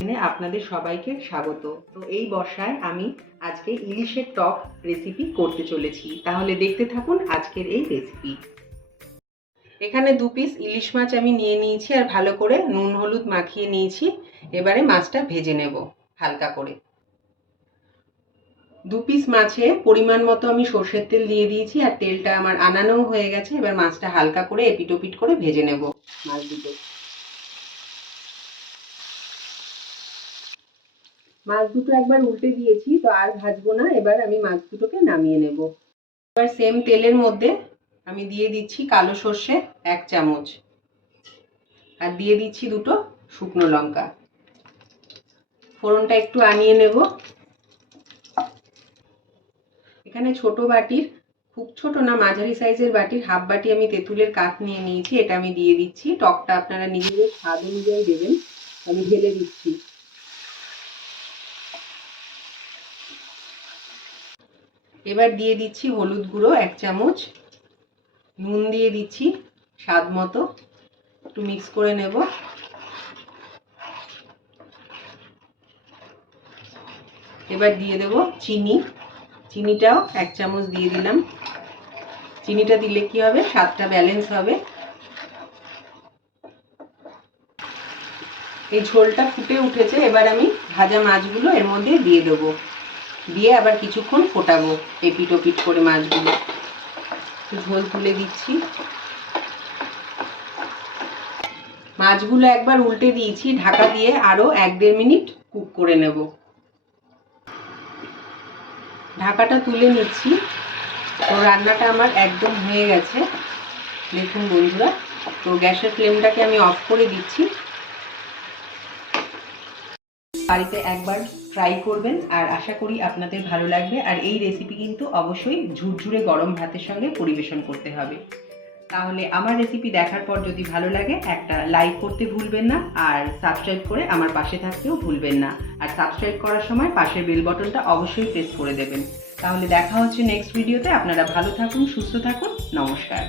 এখানে আপনাদের সবাইকে স্বাগত। তো এই বর্ষায় আমি আজকে ইলিশের টক রেসিপি করতে চলেছি। তাহলে দেখতে থাকুন আজকের এই রেসিপি এখানে দু পিস ইলিশ মাছ আমি নিয়ে নিয়েছি আর ভালো করে নুন, হলুদ মাখিয়ে নিয়েছি। এবারে মাছটা ভেজে নেব হালকা করে। দু পিস মাছে পরিমাণ মতো আমি সর্ষের তেল দিয়ে দিয়েছি আর তেলটা আমার আনানো হয়ে গেছে। এবার মাছটা হালকা করে এপিট ওপিট করে ভেজে নেব মাছ দুটো মাছ দুটো একবার উল্টে দিয়েছি, তো আর ভাজবো না। এবার আমি মাছ দুটোকে নামিয়ে নেব। এবার সেম তেলের মধ্যে আমি দিয়ে দিচ্ছি কালো সর্ষে এক চামচ। আর দিয়ে দিচ্ছি দুটো শুকনো লঙ্কা। ফোড়নটা একটু আনিয়ে নেব। এখানে ছোট বাটির, খুব ছোট না, মাঝারি সাইজের বাটির হাফ বাটি আমি তেঁতুলের কাঠ নিয়ে নিয়েছি। এটা আমি দিয়ে দিচ্ছি। টকটা আপনারা নিজেদের স্বাদ অনুযায়ী দেবেন। আমি ঢেলে দিচ্ছি। এবার দিয়ে দিচ্ছি হলুদ গুঁড়ো এক চামচ, নুন দিয়ে দিচ্ছি স্বাদ মতো, একটু মিক্স করে নেব। এবার দিয়ে দেব চিনি, চিনিটাও এক চামচ দিয়ে দিলাম। চিনিটা দিলে কি হবে? স্বাদটা ব্যালেন্স হবে। এই ঝোলটা ফুটে উঠেছে, এবার আমি ভাজা মাছগুলো এর মধ্যে দিয়ে দেবো। দিয়ে আবার কিছুক্ষণ ফোটাবো এপিট ওপিট করে মাছগুলো। ঝোল তুলে দিচ্ছি। মাছগুলো একবার উল্টে দিয়েছি, ঢাকা দিয়ে আরও এক দেড় মিনিট কুক করে নেব। ঢাকাটা তুলে নিচ্ছি। তো রান্নাটা আমার একদম হয়ে গেছে। দেখুন বন্ধুরা, তো গ্যাসের ফ্লেমটাকে আমি অফ করে দিচ্ছি। বাড়িতে একবার ট্রাই করবেন, আর আশা করি আপনাদের ভালো লাগবে। আর এই রেসিপি কিন্তু অবশ্যই ঝুরঝুরে গরম ভাতের সঙ্গে পরিবেশন করতে হবে। তাহলে আমার রেসিপি দেখার পর যদি ভালো লাগে, একটা লাইক করতে ভুলবেন না, আর সাবস্ক্রাইব করে আমার পাশে থাকতেও ভুলবেন না। আর সাবস্ক্রাইব করার সময় পাশের বেল বটনটা অবশ্যই প্রেস করে দেবেন। তাহলে দেখা হচ্ছে নেক্সট ভিডিওতে আপনারা ভালো থাকুন, সুস্থ থাকুন। নমস্কার।